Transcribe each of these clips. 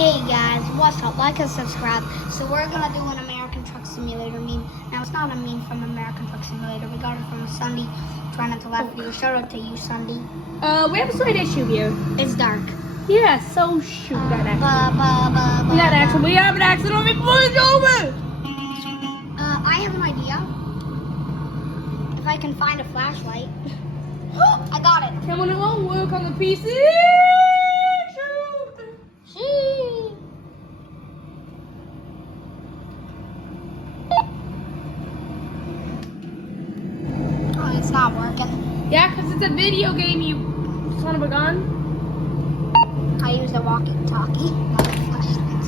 Hey guys, what's up? Like and subscribe. So we're gonna do an American Truck Simulator meme. Now it's not a meme from American Truck Simulator. We got it from Sunday. Try not to laugh at you. Shout out to you, Sunday. We have a slight issue here. It's dark. Yeah, so shoot that accident. Not accident. We have an accident before it's over. I have an idea. If I can find a flashlight. I got it. Come on, it won't work on the PC. Oh, it's not working. Yeah, because it's a video game, you son of a gun. I used a walkie-talkie, not a flashlight.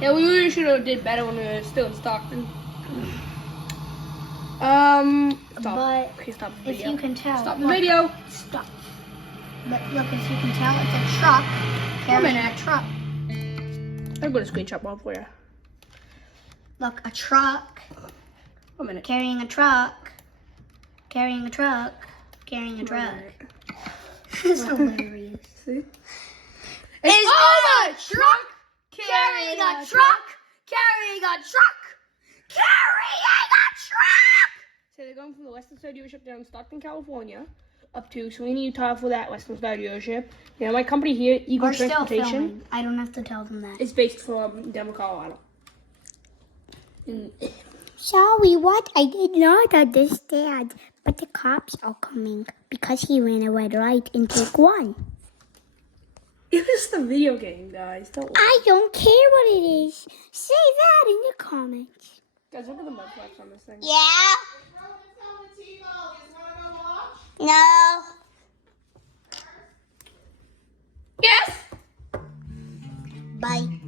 Yeah, we really should have did better when we were still in Stockton. Stop. But Please stop the if video. you can tell. Stop the look, video. Stop. But look, if you can tell, it's a truck carrying a truck. I'm going to screenshot one for you. Look, a truck. 1 minute. Carrying a truck. Carrying a truck. Carrying a truck. It's hilarious. See? Is a truck carrying a truck? Carrying a truck? Carrying a truck! So they're going from the Western Star dealership down in Stockton, California, up to Sweeney, Utah for that Western Star dealership. Yeah, my company here, Eagle We're still Transportation, filming. I don't have to tell them that. is based from Denver, Colorado. Sorry, what? I did not understand. But the cops are coming because he ran a red light in take one. It was the video game, guys. Don't worry. I don't care what it is. Say that in the comments. Guys, look at the mud flaps on this thing. Yeah? No. Yes! Bye.